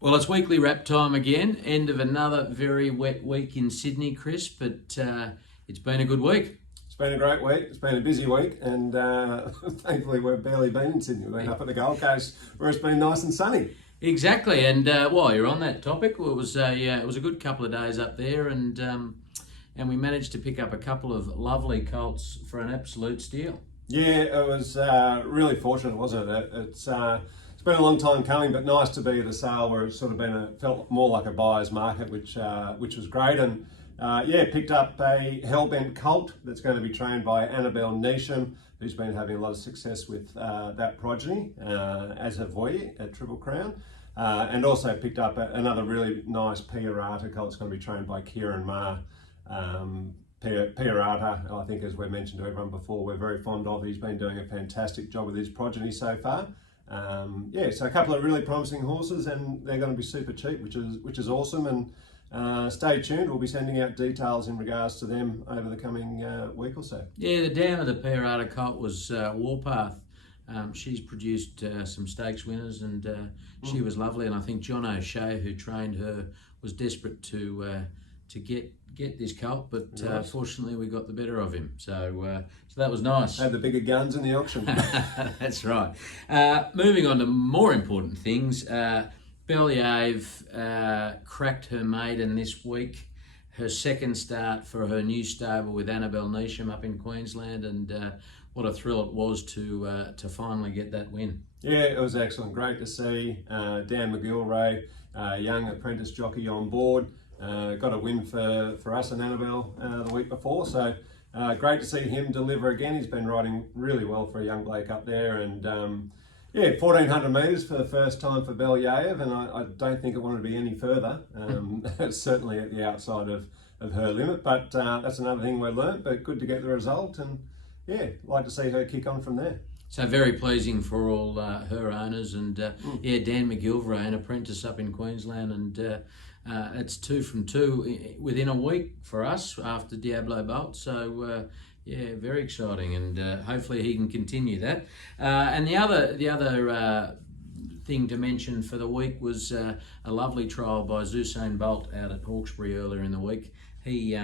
Well, it's weekly wrap time again. End of another very wet week in Sydney, Chris, but it's been a good week. It's been a great week. It's been a busy week, and thankfully we've barely been in Sydney. We've been up at the Gold Coast where it's been nice and sunny. Exactly, and while you're on that topic, it was a good couple of days up there, and we managed to pick up a couple of lovely colts for an absolute steal. Yeah, it was really fortunate, wasn't it? It's been a long time coming, but nice to be at a sale where it's sort of felt more like a buyer's market, which was great. And picked up a Hellbent colt that's going to be trained by Annabelle Neesham, who's been having a lot of success with that progeny as a Voyer at Triple Crown. And also picked up another really nice Piarata colt that's going to be trained by Kieran Maher. Piarata, I think, as we mentioned to everyone before, we're very fond of. He's been doing a fantastic job with his progeny so far. So a couple of really promising horses, and they're going to be super cheap, which is awesome. And stay tuned. We'll be sending out details in regards to them over the coming week or so. Yeah, the dam of the Piarata colt was Warpath. She's produced some stakes winners, and she was lovely. And I think John O'Shea, who trained her, was desperate to get this colt, but Nice. Fortunately we got the better of him. So that was nice. Had the bigger guns in the auction. That's right. Moving on to more important things. Belliave cracked her maiden this week. Her second start for her new stable with Annabelle Neesham up in Queensland, and what a thrill it was to finally get that win. Yeah, it was excellent. Great to see Dan McGilray, young apprentice jockey, on board. Got a win for us and Annabelle the week before, so great to see him deliver again. He's been riding really well for a young bloke up there, and 1400 metres for the first time for Belliave, and I don't think it wanted to be any further. It's certainly at the outside of her limit, but that's another thing we learnt, but good to get the result, and like to see her kick on from there. So very pleasing for all her owners, and Dan McGilvray, an apprentice up in Queensland, and it's 2 from 2 within a week for us after Diablo Bolt. So very exciting, and hopefully he can continue that. And the other thing to mention for the week was a lovely trial by Zusain Bolt out at Hawkesbury earlier in the week. He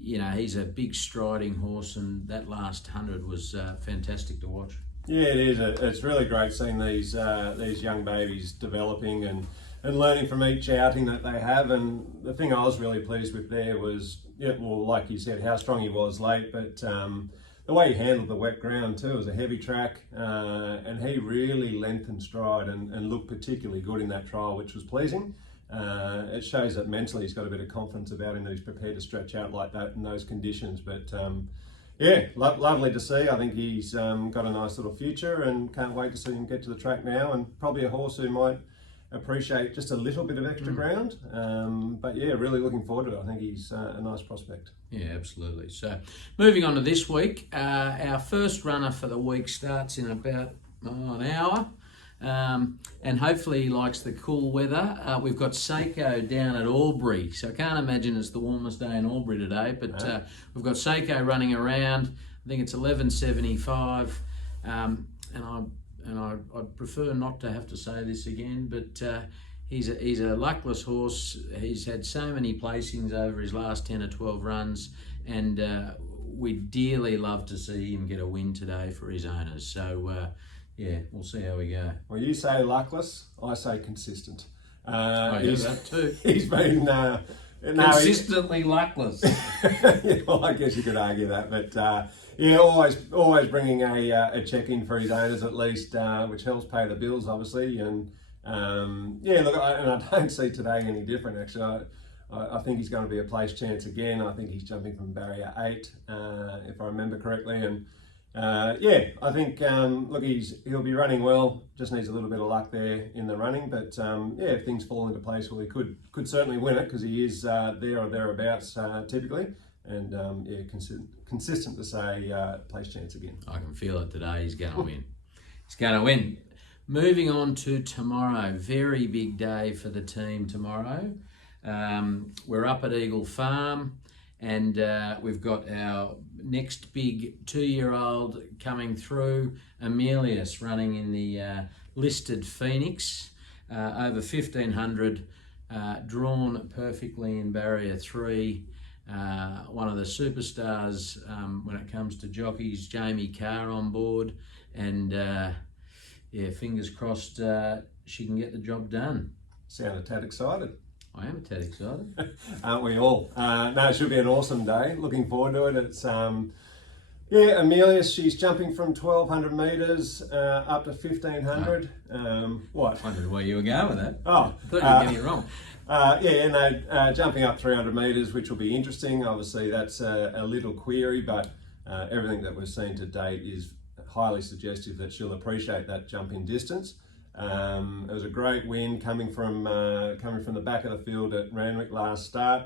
he's a big striding horse, and that last 100 was fantastic to watch. Yeah, it is. It's really great seeing these young babies developing and learning from each outing that they have. And the thing I was really pleased with there was, like you said, how strong he was late, but the way he handled the wet ground too. It was a heavy track, and he really lengthened stride and looked particularly good in that trial, which was pleasing. It shows that mentally he's got a bit of confidence about him, that he's prepared to stretch out like that in those conditions. But lovely to see. I think he's got a nice little future, and can't wait to see him get to the track now, and probably a horse who might appreciate just a little bit of extra ground. But really looking forward to it. I think he's a nice prospect. Yeah, absolutely. So moving on to this week, our first runner for the week starts in about an hour. And hopefully he likes the cool weather. We've got Seiko down at Albury, so I can't imagine it's the warmest day in Albury today, but we've got Seiko running around. I think it's 11.75, and I'd prefer not to have to say this again, but he's a luckless horse. He's had so many placings over his last 10 or 12 runs, and we'd dearly love to see him get a win today for his owners. So we'll see how we go. Well, you say luckless, I say consistent. That too. He's been consistently luckless. Well, I guess you could argue that, but always bringing a check in for his owners at least, which helps pay the bills, obviously. And I don't see today any different. Actually, I think he's going to be a place chance again. I think he's jumping from barrier 8, if I remember correctly, and. I think he'll be running well. Just needs a little bit of luck there in the running, but if things fall into place, well, he could certainly win it, because he is there or thereabouts typically, and consistent to say place chance again. I can feel it today. He's going to win. He's going to win. Moving on to tomorrow, very big day for the team tomorrow. We're up at Eagle Farm. And we've got our next big 2-year-old coming through, Emilius, running in the listed Phoenix. over 1500, drawn perfectly in barrier 3. One of the superstars when it comes to jockeys, Jamie Carr on board, and yeah, fingers crossed she can get the job done. Sound a tad excited. I am a tad excited. Aren't we all? No, it should be an awesome day. Looking forward to it. It's yeah, Amelia, she's jumping from 1200 metres up to 1500. What? I wondered where you were going with that. Oh, I thought you were getting it wrong. yeah, no, jumping up 300 metres, which will be interesting. Obviously, that's a little query, but everything that we've seen to date is highly suggestive that she'll appreciate that jump in distance. It was a great win coming from the back of the field at Randwick last start.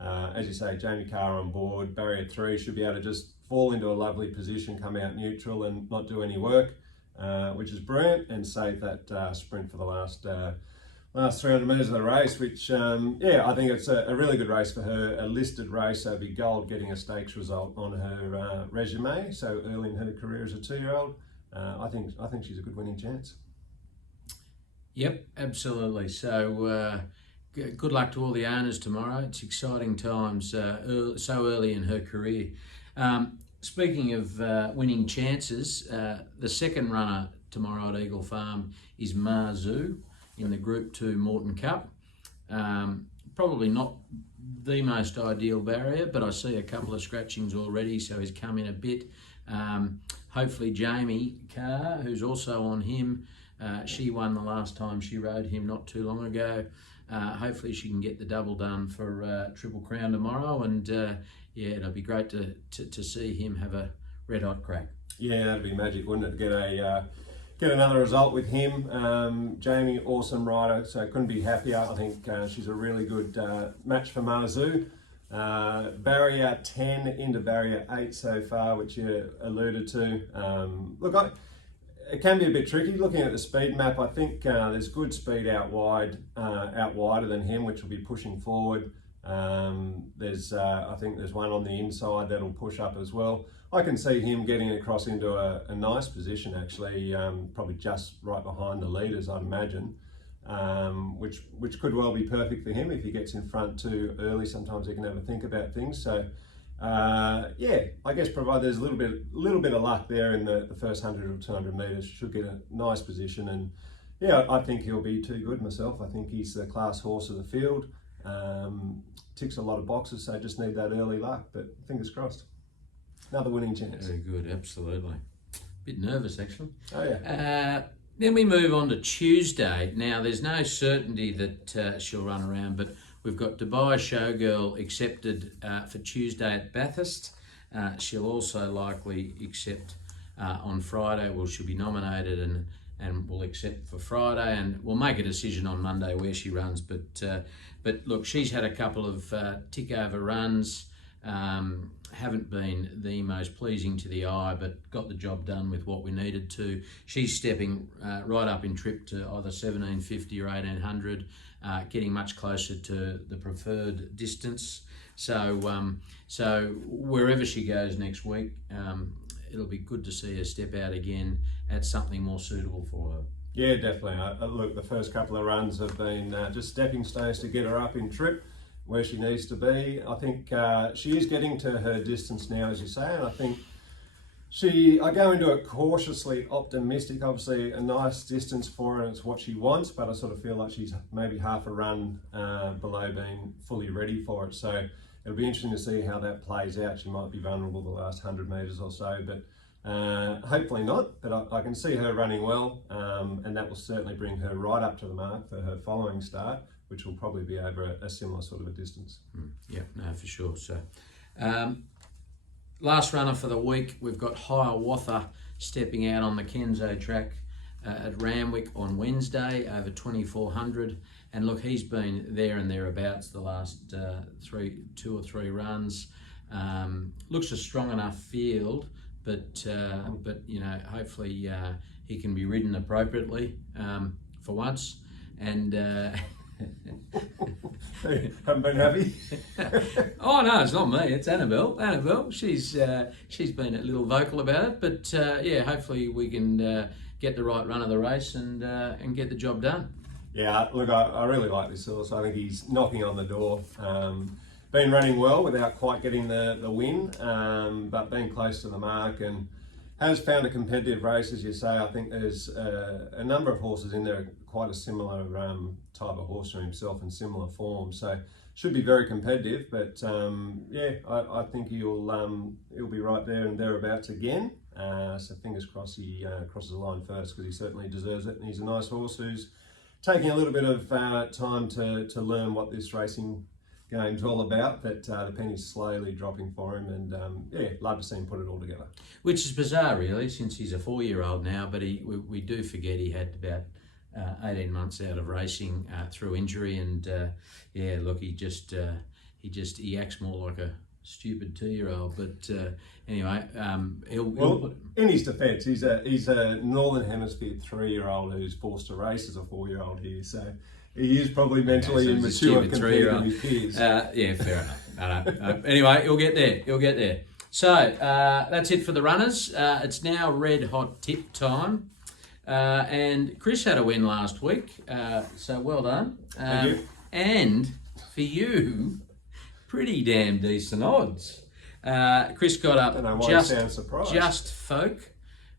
As you say, Jamie Carr on board, barrier 3, should be able to just fall into a lovely position, come out neutral and not do any work, which is brilliant, and save that sprint for the last 300 metres of the race, which yeah, I think it's a really good race for her, a listed race, so it'd be gold getting a stakes result on her resume so early in her career as a 2-year-old. I think she's a good winning chance. Yep, absolutely. So good luck to all the owners tomorrow. It's exciting times so early in her career. Speaking of winning chances, the second runner tomorrow at Eagle Farm is Marzu in the Group 2 Moreton Cup. Probably not the most ideal barrier, but I see a couple of scratchings already, so he's come in a bit. Hopefully Jamie Carr, who's also on him, she won the last time she rode him not too long ago. Hopefully she can get the double done for Triple Crown tomorrow, and yeah, it'll be great to see him have a red hot crack. Yeah, that'd be magic, wouldn't it? Get another result with him. Jamie, awesome rider, so couldn't be happier. I think she's a really good match for Marzu. Barrier 10 into barrier 8 so far, which you alluded to. Look, it can be a bit tricky looking at the speed map. I think there's good speed out wider than him, which will be pushing forward. I think there's one on the inside that'll push up as well. I can see him getting across into a nice position actually, probably just right behind the leaders, I'd imagine, which could well be perfect for him if he gets in front too early. Sometimes he can have a think about things. So yeah, I guess provided there's a little bit of luck there in the first 100 or 200 metres, should get a nice position. And yeah, I think he'll be too good myself. I think he's the class horse of the field. Ticks a lot of boxes, so just need that early luck, but fingers crossed. Another winning chance. Very good, absolutely. Bit nervous actually. Oh yeah. Then we move on to Tuesday. Now there's no certainty that she'll run around, but we've got Dubai Showgirl accepted for Tuesday at Bathurst. She'll also likely accept on Friday. Well, she'll be nominated and will accept for Friday, and we'll make a decision on Monday where she runs. But look, she's had a couple of tick over runs. Haven't been the most pleasing to the eye, but got the job done with what we needed to. She's stepping right up in trip to either 1750 or 1800, getting much closer to the preferred distance. So wherever she goes next week, it'll be good to see her step out again at something more suitable for her. Yeah, definitely. Look, the first couple of runs have been just stepping stones to get her up in trip where she needs to be. I think she is getting to her distance now, as you say, and I think I go into it cautiously optimistic. Obviously a nice distance for her and it's what she wants, but I sort of feel like she's maybe half a run below being fully ready for it. So it'll be interesting to see how that plays out. She might be vulnerable the last 100 metres or so, but hopefully not. But I can see her running well, and that will certainly bring her right up to the mark for her following start, which will probably be over a similar sort of a distance. Yeah, no, for sure. So, last runner for the week, we've got Hiawatha stepping out on the Kenzo track at Randwick on Wednesday over 2400. And look, he's been there and thereabouts the last 2 or 3 runs. Looks a strong enough field, but you know, hopefully he can be ridden appropriately for once. And haven't been happy? Oh no, it's not me. It's Annabelle. Annabelle, she's been a little vocal about it, but yeah, hopefully we can get the right run of the race and get the job done. Yeah, look, I really like this horse. I think he's knocking on the door. Been running well without quite getting the win, but being close to the mark, and has found a competitive race, as you say. I think there's a number of horses in there, quite a similar type of horse to himself in similar form. So should be very competitive. But yeah, I think he'll be right there and thereabouts again. So fingers crossed he crosses the line first, because he certainly deserves it. And he's a nice horse who's taking a little bit of time to learn what this racing game's all about, but the penny's slowly dropping for him, and yeah, love to see him put it all together. Which is bizarre, really, since he's a 4-year-old now, but we do forget he had about 18 months out of racing through injury, and yeah, look, he acts more like a stupid 2-year-old, but anyway, he'll in his defence, he's a Northern Hemisphere 3-year-old who's forced to race as a 4-year-old here, so he is probably mentally immature compared to his peers. Yeah, fair enough. Anyway, he'll get there. So that's it for the runners. It's now red hot tip time, and Chris had a win last week, so well done. Thank you. And for you, pretty damn decent odds. Chris got up just folk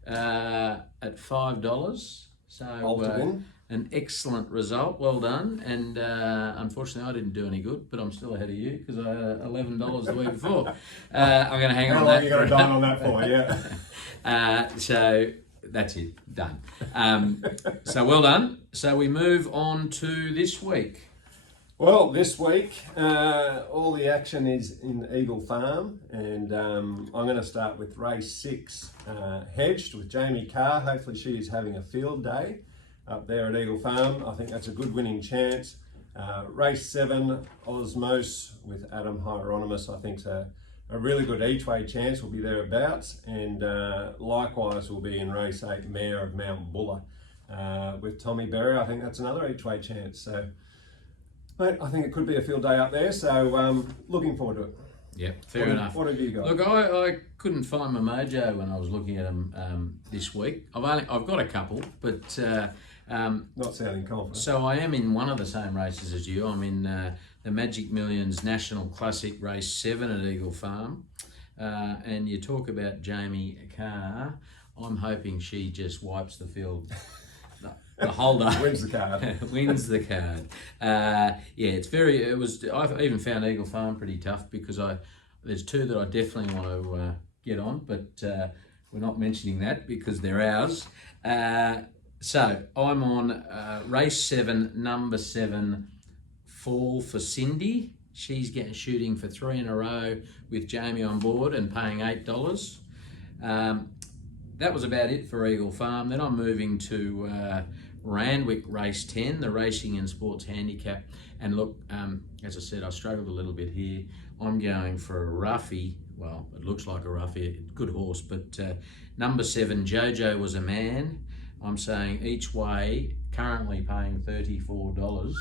at $5. So an excellent result. Well done. And unfortunately, I didn't do any good, but I'm still ahead of you because I had $11 the week before. I'm going to hang on that. How long are you going to dine on that for? Yeah. So that's it. Done. So well done. So we move on to this week. Well, this week, all the action is in Eagle Farm, and I'm going to start with race 6, Hedged, with Jamie Carr. Hopefully she is having a field day up there at Eagle Farm. I think that's a good winning chance. Race 7, Osmos, with Adam Hieronymus, I think is a really good each-way chance. Will be thereabouts, and likewise will be in race 8, Mayor of Mount Buller, with Tommy Berry. I think that's another each-way chance. So, mate, I think it could be a field day up there, so looking forward to it. Yeah, fair enough. What have you got? Look, I couldn't find my mojo when I was looking at them this week. I've got a couple, but not sounding confident. So I am in one of the same races as you. I'm in the Magic Millions National Classic Race 7 at Eagle Farm, and you talk about Jamie Carr. I'm hoping she just wipes the field. The holder wins the card. Wins the card. Yeah, I even found Eagle Farm pretty tough because there's 2 that I definitely want to get on, but we're not mentioning that because they're ours. So I'm on race 7, number 7, Fall for Cindy. She's shooting for 3 in a row with Jamie on board and paying $8. That was about it for Eagle Farm. Then I'm moving to Randwick race 10, the Racing and Sports Handicap. And look, as I said, I struggled a little bit here. I'm going for a roughie. Well, it looks like a roughie, good horse, but number 7, Jojo Was a Man. I'm saying each way, currently paying $34.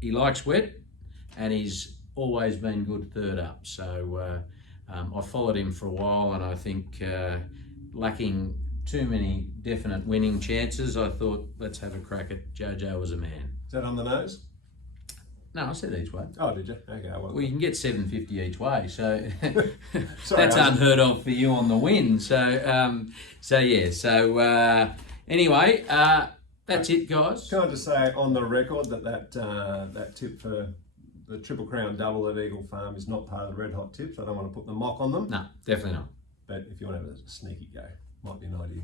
He likes wet, and he's always been good third up. So I followed him for a while, and I think lacking too many definite winning chances, I thought, let's have a crack at Jojo Was a Man. Is that on the nose? No, I said each way. Oh, did you? Okay. Well, you can get $7.50 each way, so that's unheard of for you on the win. So, anyway, that's it, guys. Can I just say on the record that tip for the Triple Crown Double at Eagle Farm is not part of the Red Hot tips. I don't want to put the mock on them. No, definitely not. But if you want to have a sneaky go, might be an idea.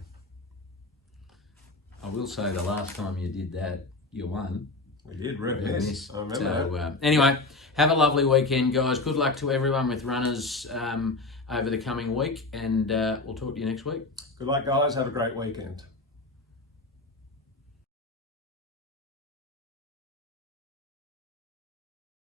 I will say the last time you did that, you won. We did, yes. I remember. So, anyway, have a lovely weekend, guys. Good luck to everyone with runners over the coming week, and we'll talk to you next week. Good luck, guys. Have a great weekend.